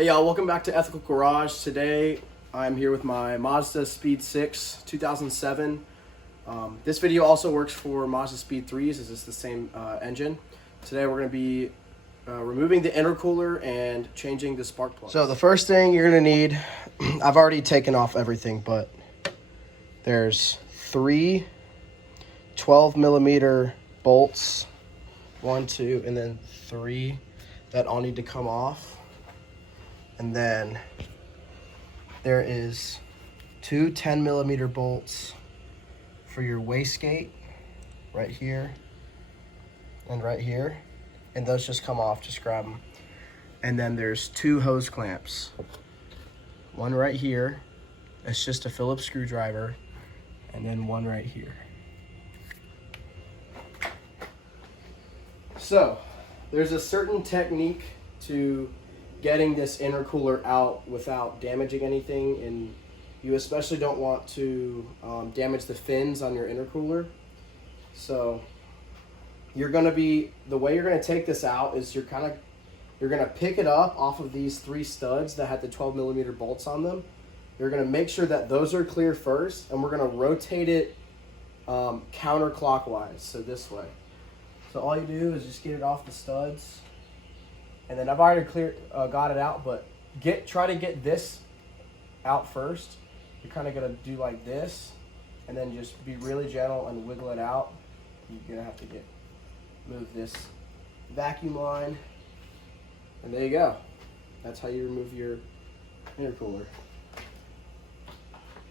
Hey y'all, welcome back to Ethical Garage. Today I'm here with my Mazdaspeed6 2007. This video also works for Mazdaspeed3s as it's the same engine. Today we're going to be removing the intercooler and changing the spark plug. So the first thing you're going to need, I've already taken off everything, but there's 3 12mm bolts, 1, 2, and then 3 that all need to come off. And then there is 2 10mm bolts for your wastegate right here and right here. And those just come off, just grab them. And then there's 2 hose clamps. One right here, it's just a Phillips screwdriver, and then one right here. So, there's a certain technique to getting this intercooler out without damaging anything, and you especially don't want to damage the fins on your intercooler. So the way you're gonna take this out is you're gonna pick it up off of these 3 studs that had the 12mm bolts on them. You're gonna make sure that those are clear first, and we're gonna rotate it counterclockwise, so this way. So all you do is just get it off the studs. And then I've already got it out, but try to get this out first. You're kind of gonna do like this, and then just be really gentle and wiggle it out. You're gonna have to move this vacuum line, and there you go. That's how you remove your intercooler.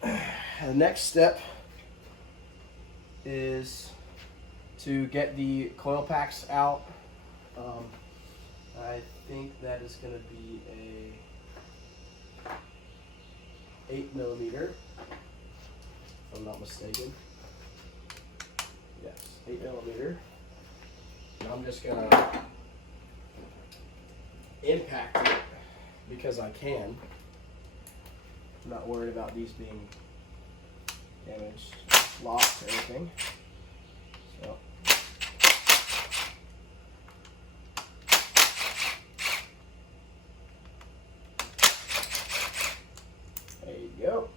The next step is to get the coil packs out. I think that is going to be a 8mm, if I'm not mistaken. Yes, 8mm. And I'm just going to impact it because I can. I'm not worried about these being damaged, lost, or anything. So. There you go.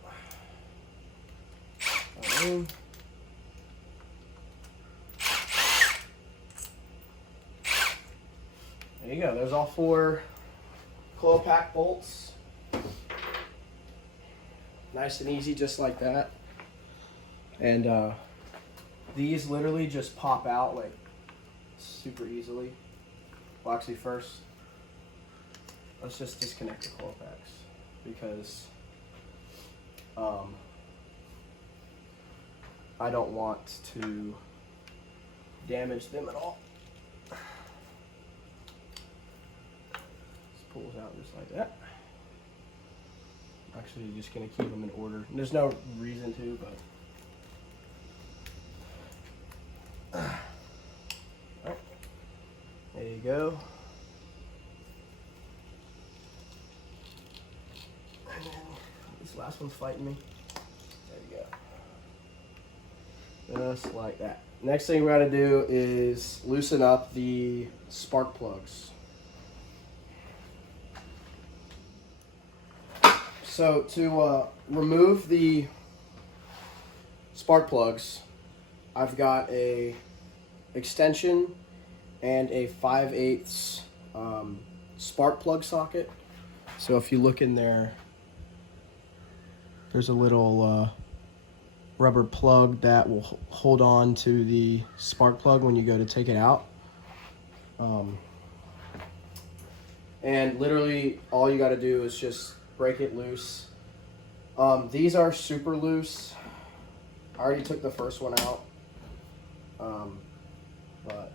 There you go. There's all 4 coil pack bolts. Nice and easy, just like that. And these literally just pop out like super easily. Well, actually, first, let's just disconnect the coil packs because I don't want to damage them at all. This pulls out just like that. Actually, just gonna keep them in order. There's no reason to, but alright. There you go. And then this last one's fighting me. There you go. Just like that. Next thing we gotta do is loosen up the spark plugs. So to remove the spark plugs, I've got a extension and a 5/8 spark plug socket. So if you look in there, there's a little rubber plug that will hold on to the spark plug when you go to take it out. And literally all you got to do is just break it loose. These are super loose. I already took the first one out. But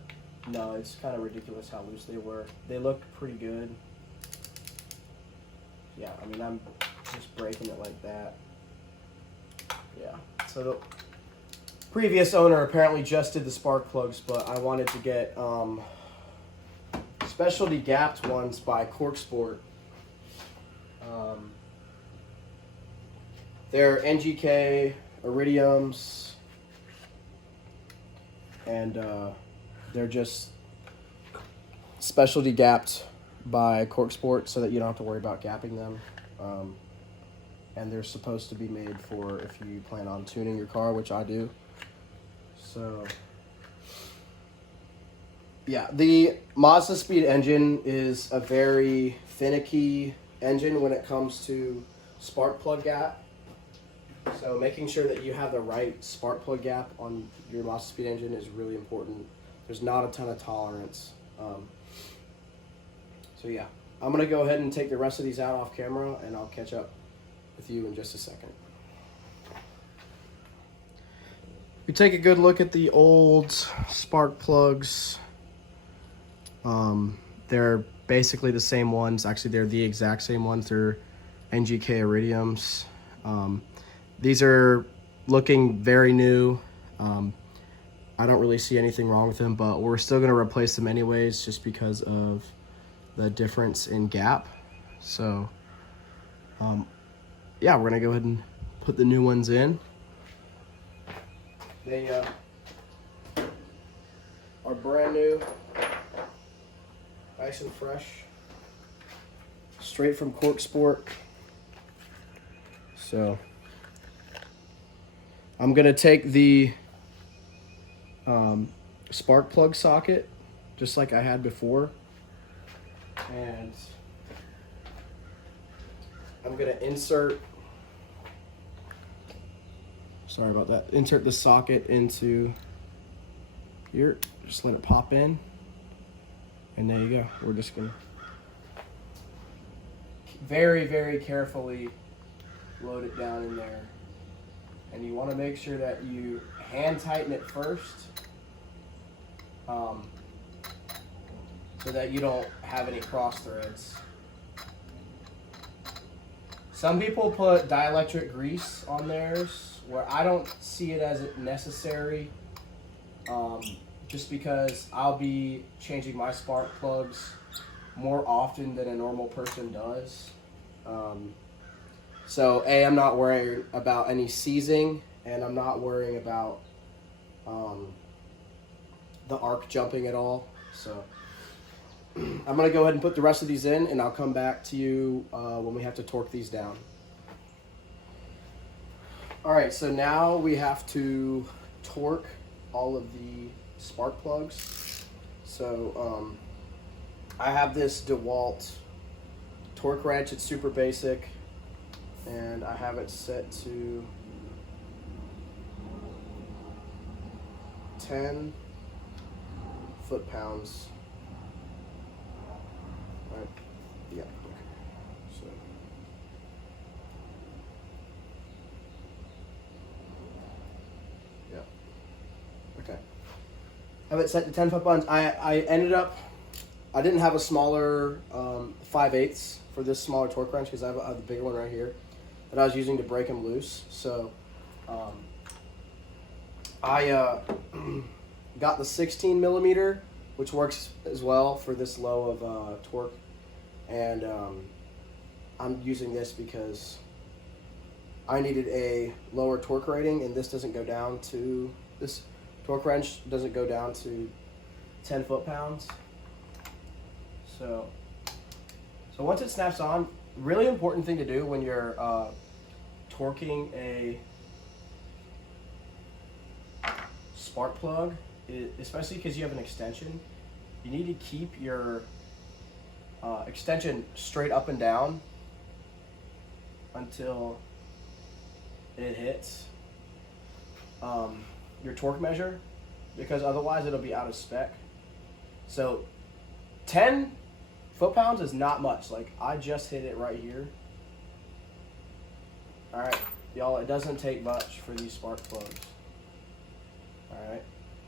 no, it's kind of ridiculous how loose they were. They look pretty good. Yeah, I mean, I'm just breaking it like that. Yeah, so the previous owner apparently just did the spark plugs, but I wanted to get specialty gapped ones by CorkSport. They're NGK iridiums, and they're just specialty gapped by CorkSport so that you don't have to worry about gapping them. And they're supposed to be made for if you plan on tuning your car, which I do. So yeah, the Mazdaspeed engine is a very finicky engine when it comes to spark plug gap. So making sure that you have the right spark plug gap on your Mazdaspeed engine is really important. There's not a ton of tolerance. So yeah, I'm gonna go ahead and take the rest of these out off camera, and I'll catch up with you in just a second. We take a good look at the old spark plugs. They're basically the same ones. Actually, they're the exact same ones. They're NGK Iridiums. These are looking very new. I don't really see anything wrong with them, but we're still going to replace them anyways just because of the difference in gap. So, yeah, we're going to go ahead and put the new ones in. They are brand new, nice and fresh, straight from CorkSport. So I'm gonna take the spark plug socket, just like I had before, and I'm gonna insert the socket into here, just let it pop in, and there you go. We're just gonna very, very carefully load it down in there. And you want to make sure that you hand tighten it first, so that you don't have any cross threads. Some people put dielectric grease on theirs, where I don't see it as necessary, just because I'll be changing my spark plugs more often than a normal person does. So I'm not worrying about any seizing, and I'm not worrying about the arc jumping at all. So I'm gonna go ahead and put the rest of these in, and I'll come back to you when we have to torque these down. All right, so now we have to torque all of the spark plugs. So I have this DeWalt torque wrench. It's super basic, and I have it set to 10 foot-pounds. All right. Yeah. So yeah. Okay. I have it set to 10 foot-pounds. I ended up, I didn't have a smaller 5/8 for this smaller torque wrench because I have the bigger one right here that I was using to break them loose. So I got the 16 millimeter, which works as well for this low of torque, and I'm using this because I needed a lower torque rating, and this doesn't go down to, this torque wrench doesn't go down to 10 foot-pounds. So once it snaps on, really important thing to do when you're torquing a spark plug, especially because you have an extension, you need to keep your extension straight up and down until it hits your torque measure, because otherwise it'll be out of spec. So 10 foot-pounds is not much. Like, I just hit it right here. All right, y'all, it doesn't take much for these spark plugs. All right,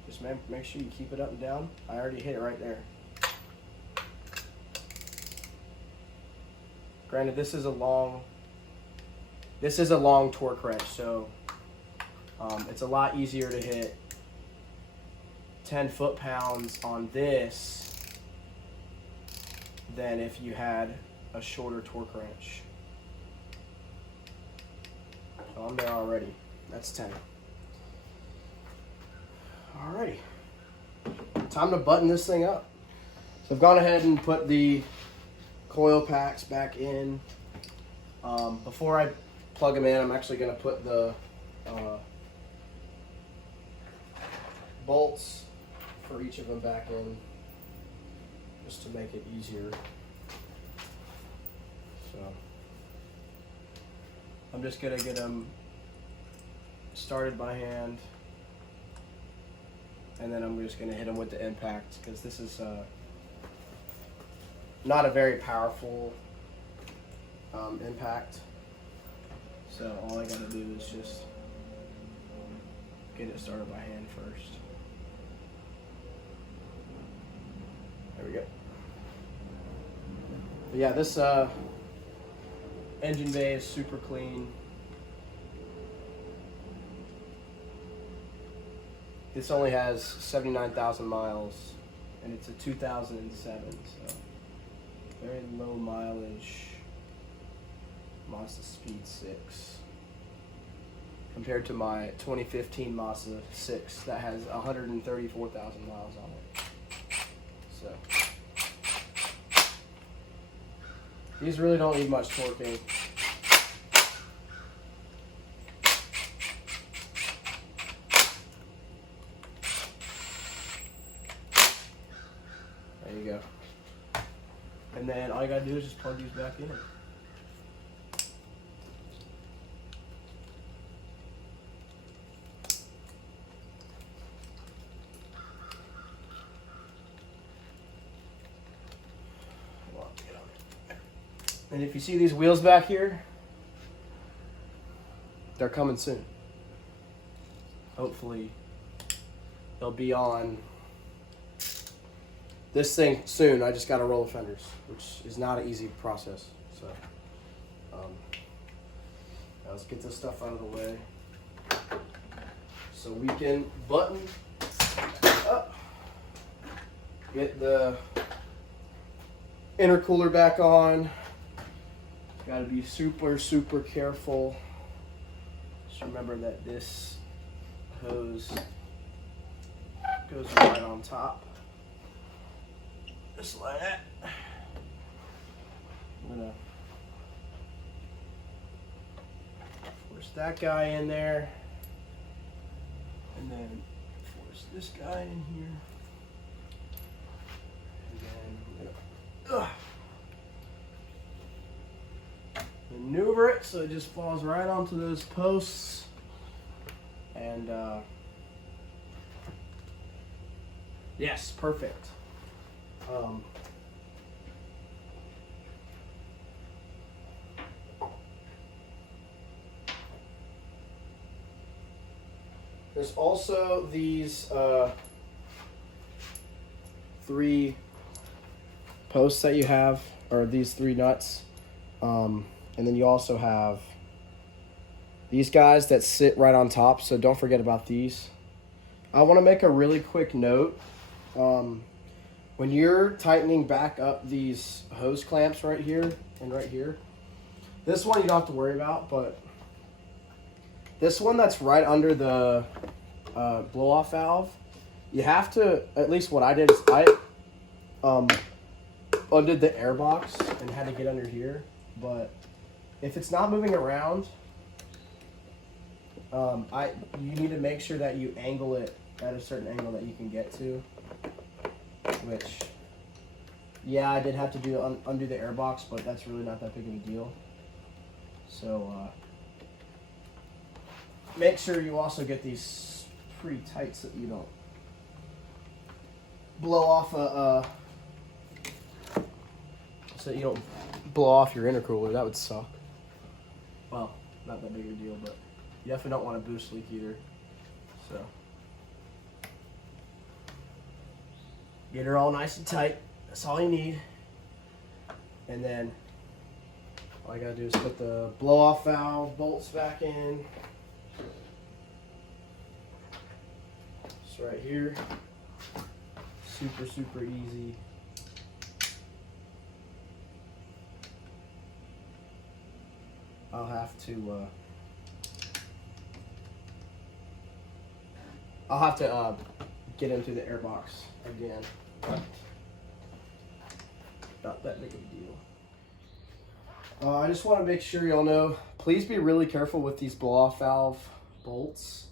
just make sure you keep it up and down. I already hit it right there. Granted, this is a long torque wrench, so it's a lot easier to hit 10 foot-pounds on this than if you had a shorter torque wrench. So I'm there already. That's 10. Alrighty. Time to button this thing up. So I've gone ahead and put the coil packs back in. Before I plug them in, I'm actually going to put the bolts for each of them back in, just to make it easier. So I'm just going to get them started by hand, and then I'm just going to hit them with the impact, because this is not a very powerful impact. So all I got to do is just get it started by hand first. There we go. But yeah, this engine bay is super clean. This only has 79,000 miles, and it's a 2007, so very low mileage Mazdaspeed6 compared to my 2015 Mazda 6 that has 134,000 miles on it. So these really don't need much torquing. There you go. And then all you gotta do is just plug these back in. And if you see these wheels back here, they're coming soon. Hopefully they'll be on this thing soon. I just got to roll the fenders, which is not an easy process. So now let's get this stuff out of the way so we can button up, get the intercooler back on. Got to be super, super careful. Just remember that this hose goes right on top. Just like that. I'm gonna force that guy in there, and then force this guy in here, and then I'm gonna maneuver it so it just falls right onto those posts, and yes, perfect. There's also these 3 posts that you have, or these 3 nuts. And then you also have these guys that sit right on top, so don't forget about these. I want to make a really quick note. When you're tightening back up these hose clamps right here and right here, this one you don't have to worry about, but this one that's right under the blow-off valve, you have to, at least what I did is I undid the air box and had to get under here, but if it's not moving around, you need to make sure that you angle it at a certain angle that you can get to. Which, yeah, I did have to do undo the air box, but that's really not that big of a deal. So make sure you also get these pretty tight so that you don't blow off so you don't blow off your intercooler. That would suck. Well, not that big of a deal, but you definitely don't want a boost leak either. So get her all nice and tight. That's all you need. And then all I gotta do is put the blow-off valve bolts back in. Just right here. Super, super easy. I'll have to get into the air box again, but not that big of a deal. I just want to make sure y'all know, please be really careful with these blow-off valve bolts.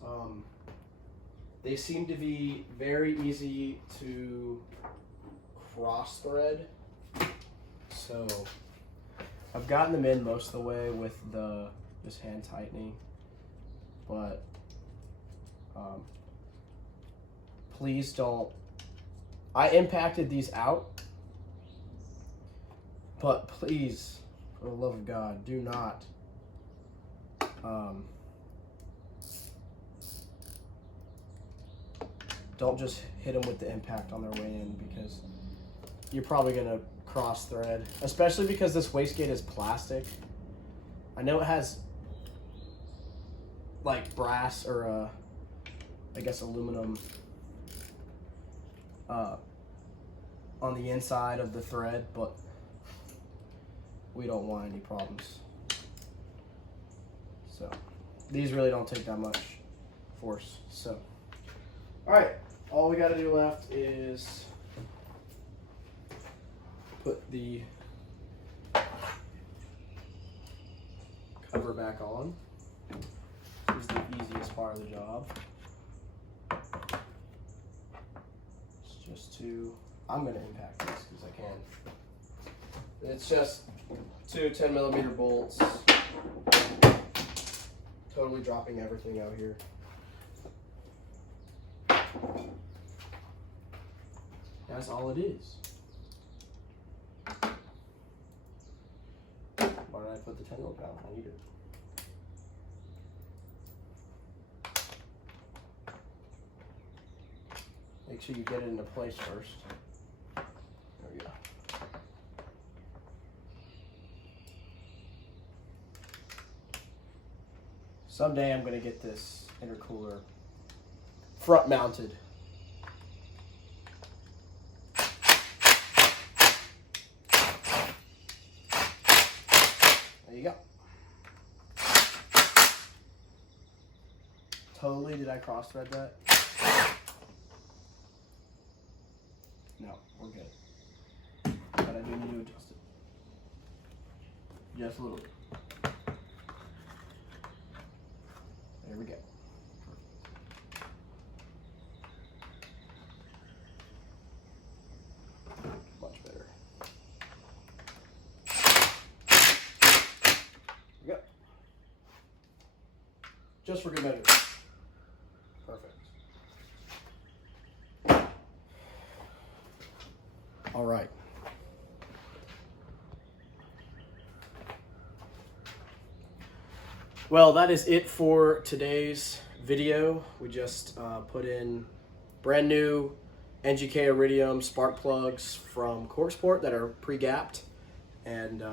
They seem to be very easy to cross thread. So I've gotten them in most of the way with just hand tightening, but please don't. I impacted these out, but please, for the love of God, do not don't just hit them with the impact on their way in, because you're probably gonna cross thread, especially because this wastegate is plastic. I know it has like brass or I guess aluminum on the inside of the thread, but we don't want any problems. So these really don't take that much force. So all right, all we got to do left is put the cover back on. This is the easiest part of the job. It's just I'm going to impact this because I can. It's just 2 10mm bolts. Totally dropping everything out here. That's all it is. Why did I put the 10mm valve? I need it. Make sure you get it into place first. There we go. Someday I'm going to get this intercooler front mounted. There you go. Totally, did I cross thread that? No, we're good. But I do need to adjust it. Just a little bit. There we go. Much better. There we go. Just for good measure. Perfect. All right. Well, that is it for today's video. We just put in brand new NGK Iridium spark plugs from CorkSport that are pre-gapped, and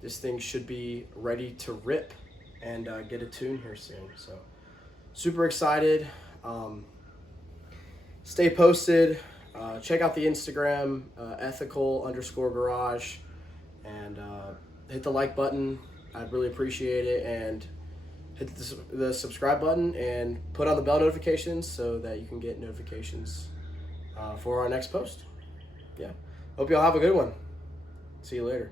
this thing should be ready to rip and get a tune here soon. So super excited. Stay posted. Check out the Instagram, ethical_garage, and hit the like button. I'd really appreciate it, and hit the subscribe button and put on the bell notifications so that you can get notifications for our next post. Yeah. Hope y'all have a good one. See you later.